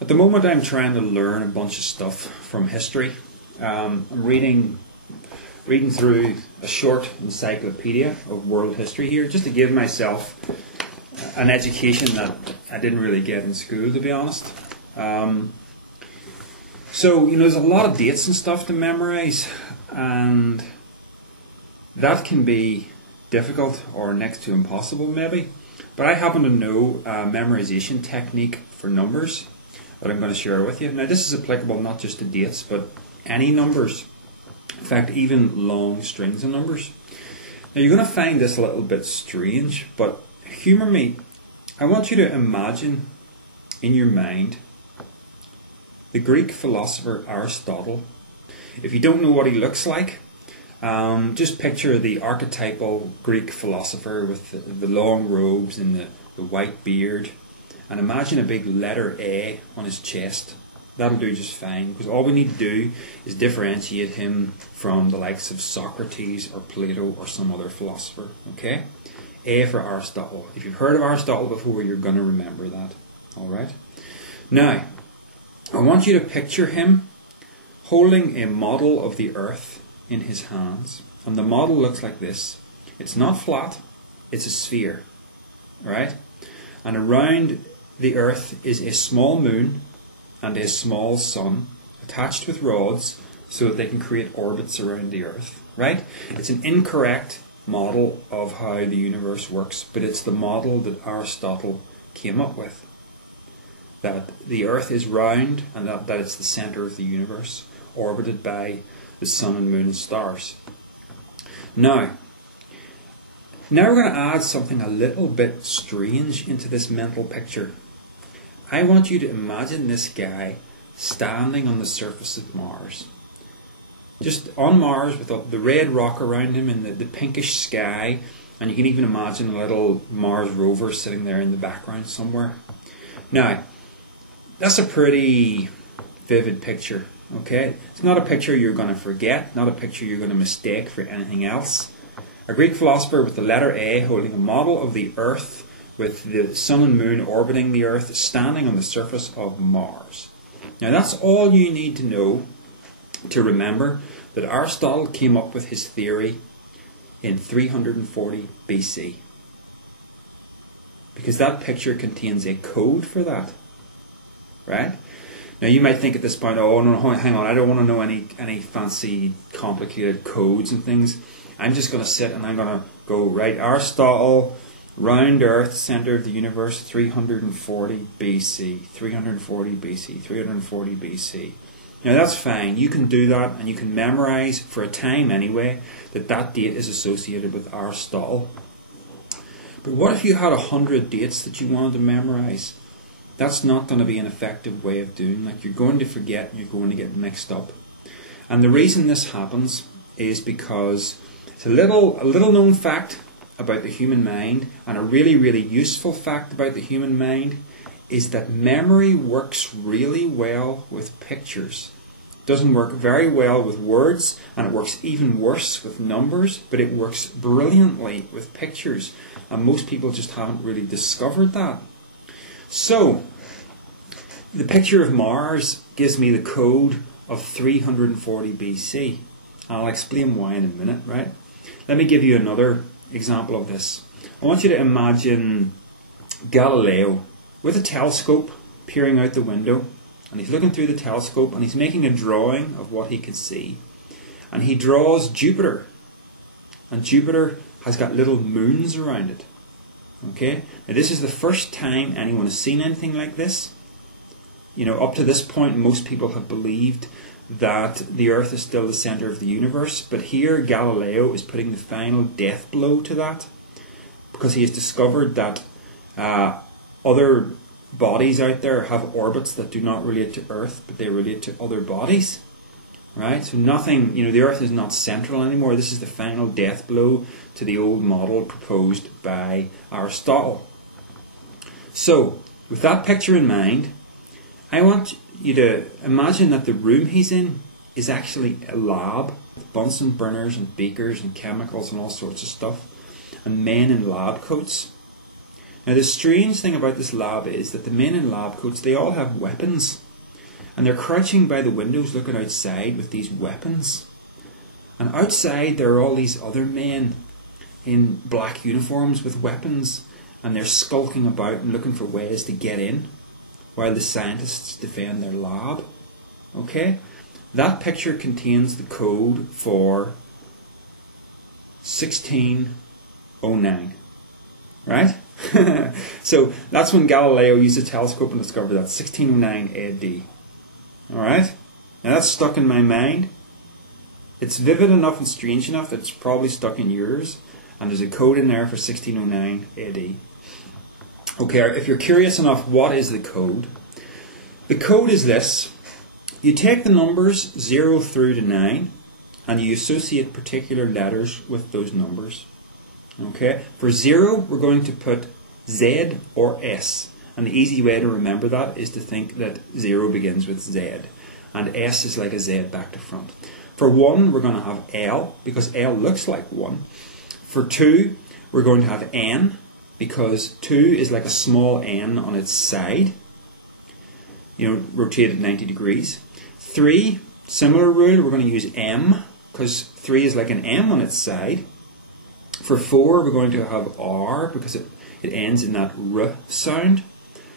At the moment I'm trying to learn a bunch of stuff from history. I'm reading through a short encyclopedia of world history here, just to give myself an education that I didn't really get in school, to be honest. So, there's a lot of dates and stuff to memorize, and that can be difficult or next to impossible maybe. But I happen to know a memorization technique for numbers that I'm going to share with you. Now, this is applicable not just to dates, but any numbers. In fact, even long strings of numbers. Now, you're going to find this a little bit strange, but humour me. I want you to imagine in your mind the Greek philosopher Aristotle. If you don't know what he looks like, just picture the archetypal Greek philosopher with the long robes and the white beard, and imagine a big letter A on his chest. That'll do just fine, because all we need to do is differentiate him from the likes of Socrates or Plato or some other philosopher. Okay? A for Aristotle. If you've heard of Aristotle before, you're going to remember that. Alright? Now, I want you to picture him holding a model of the earth in his hands. And the model looks like this. It's not flat, it's a sphere. Right? And around the earth is a small moon and a small sun attached with rods so that they can create orbits around the earth. Right? It's an incorrect model of how the universe works, but it's the model that Aristotle came up with. That the earth is round and that it's the centre of the universe, orbited by the sun and moon and stars. Now we're going to add something a little bit strange into this mental picture. I want you to imagine this guy standing on the surface of Mars. Just on Mars with the red rock around him and the pinkish sky, and you can even imagine a little Mars rover sitting there in the background somewhere. Now, that's a pretty vivid picture. Okay, it's not a picture you're going to forget, not a picture you're going to mistake for anything else. A Greek philosopher with the letter A holding a model of the earth with the sun and moon orbiting the earth, standing on the surface of Mars. Now that's all you need to know to remember that Aristotle came up with his theory in 340 BC. Because that picture contains a code for that. Right? Now you might think at this point, oh no, hang on, I don't want to know any fancy complicated codes and things. I'm just going to sit and I'm going to go, right, Aristotle, round earth, centre of the universe, 340 BC, 340 BC, 340 BC. Now that's fine, you can do that and you can memorise for a time anyway that date is associated with Aristotle. But what if you had 100 dates that you wanted to memorise? That's not going to be an effective way of doing that. You're going to forget and you're going to get mixed up. And the reason this happens is because it's a little known fact about the human mind, and a really, really useful fact about the human mind is that memory works really well with pictures. It doesn't work very well with words, and it works even worse with numbers, but it works brilliantly with pictures. And most people just haven't really discovered that. So, the picture of Mars gives me the code of 340 BC. I'll explain why in a minute, right? Let me give you another example of this. I want you to imagine Galileo with a telescope peering out the window, and he's looking through the telescope and he's making a drawing of what he can see. And he draws Jupiter. And Jupiter has got little moons around it. Okay? Now this is the first time anyone has seen anything like this. Up to this point most people have believed that the earth is still the centre of the universe, but here Galileo is putting the final death blow to that, because he has discovered that other bodies out there have orbits that do not relate to Earth, but they relate to other bodies. Right? So nothing, the earth is not central anymore. This is the final death blow to the old model proposed by Aristotle. So, with that picture in mind, I want you to imagine that the room he's in is actually a lab with Bunsen burners and beakers and chemicals and all sorts of stuff, and men in lab coats. Now the strange thing about this lab is that the men in lab coats, they all have weapons. And they're crouching by the windows looking outside with these weapons. And outside there are all these other men in black uniforms with weapons. And they're skulking about and looking for ways to get in while the scientists defend their lab. Okay? That picture contains the code for 1609. Right? So that's when Galileo used a telescope and discovered that, 1609 AD. Alright? Now that's stuck in my mind. It's vivid enough and strange enough that it's probably stuck in yours. And there's a code in there for 1609 AD. Okay, if you're curious enough, what is the code? The code is this. You take the numbers 0 through to 9 and you associate particular letters with those numbers. Okay, for 0 we're going to put Z or S. And the easy way to remember that is to think that 0 begins with Z. And S is like a Z back to front. For 1 we're going to have L because L looks like 1. For 2 we're going to have N because 2 is like a small n on its side, rotated 90 degrees. 3, similar rule, we're going to use M because 3 is like an M on its side. For 4 we're going to have R because it ends in that R sound.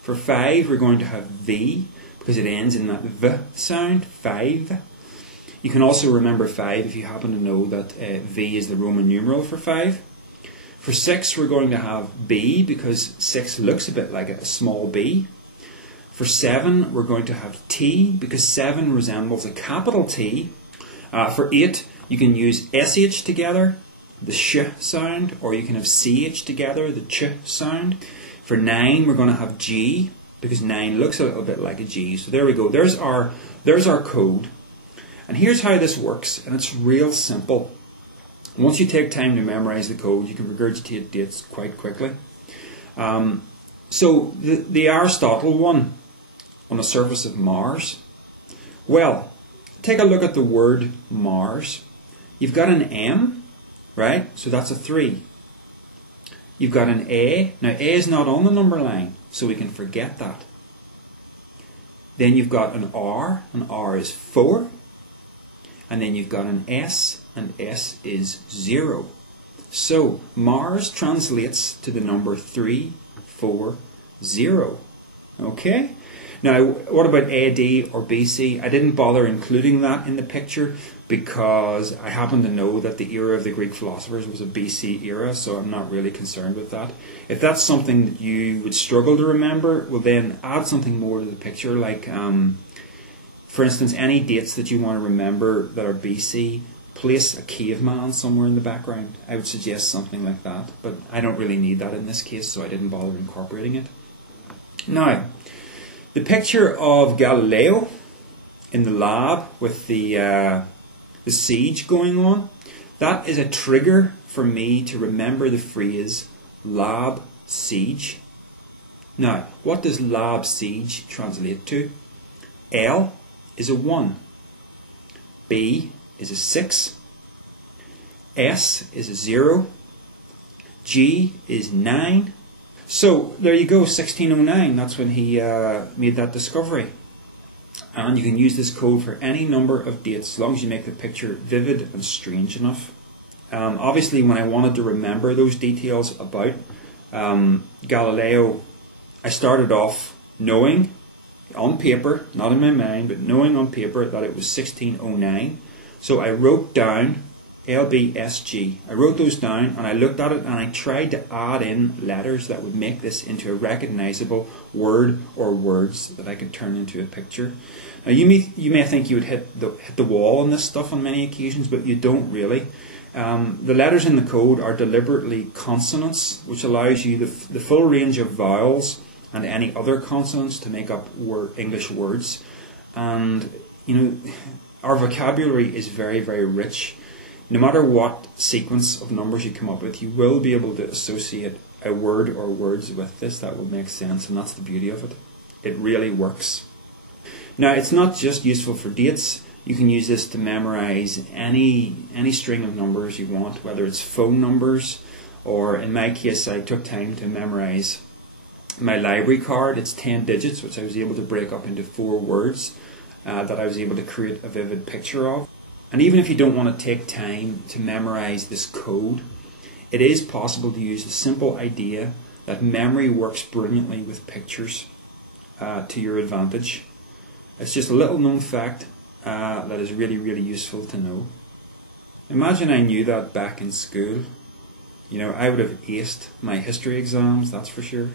For 5 we're going to have V because it ends in that V sound, 5. You can also remember 5 if you happen to know that V is the Roman numeral for 5. For 6 we're going to have B because 6 looks a bit like a small b. For 7 we're going to have T because 7 resembles a capital T. For 8 you can use SH together, the sh sound, or you can have CH together, the ch sound. For 9 we're going to have G because 9 looks a little bit like a G. So there we go, there's our code. And here's how this works, and it's real simple. Once you take time to memorize the code, you can regurgitate dates quite quickly. So the Aristotle one on the surface of Mars. Well, take a look at the word Mars. You've got an M, right? So that's a 3. You've got an A. Now A is not on the number line, so we can forget that. Then you've got an R is 4. And then you've got an S, and S is 0. So Mars translates to the number 340. Okay? Now, what about AD or BC? I didn't bother including that in the picture because I happen to know that the era of the Greek philosophers was a BC era, so I'm not really concerned with that. If that's something that you would struggle to remember, well then add something more to the picture, like for instance, any dates that you want to remember that are BC, place a caveman somewhere in the background. I would suggest something like that, but I don't really need that in this case, so I didn't bother incorporating it. Now, the picture of Galileo in the lab with the siege going on, that is a trigger for me to remember the phrase lab siege. Now, what does lab siege translate to? L is a 1, B is a 6, S is a 0, G is 9. So there you go, 1609, that's when he made that discovery. And you can use this code for any number of dates as long as you make the picture vivid and strange enough. Obviously when I wanted to remember those details about Galileo, I started off knowing on paper, not in my mind, but knowing on paper that it was 1609. So I wrote down LBSG. I wrote those down and I looked at it and I tried to add in letters that would make this into a recognizable word or words that I could turn into a picture. Now you may think you would hit the wall on this stuff on many occasions, but you don't really. The letters in the code are deliberately consonants, which allows you the full range of vowels and any other consonants to make up English words. And our vocabulary is very, very rich. No matter what sequence of numbers you come up with, you will be able to associate a word or words with this that will make sense, and that's the beauty of it. It really works. Now, it's not just useful for dates. You can use this to memorize any string of numbers you want, whether it's phone numbers, or in my case, I took time to memorize my library card. It's 10 digits, which I was able to break up into 4 words that I was able to create a vivid picture of. And even if you don't want to take time to memorize this code, it is possible to use the simple idea that memory works brilliantly with pictures to your advantage. It's just a little known fact that is really, really useful to know. Imagine I knew that back in school. You know, I would have aced my history exams, that's for sure.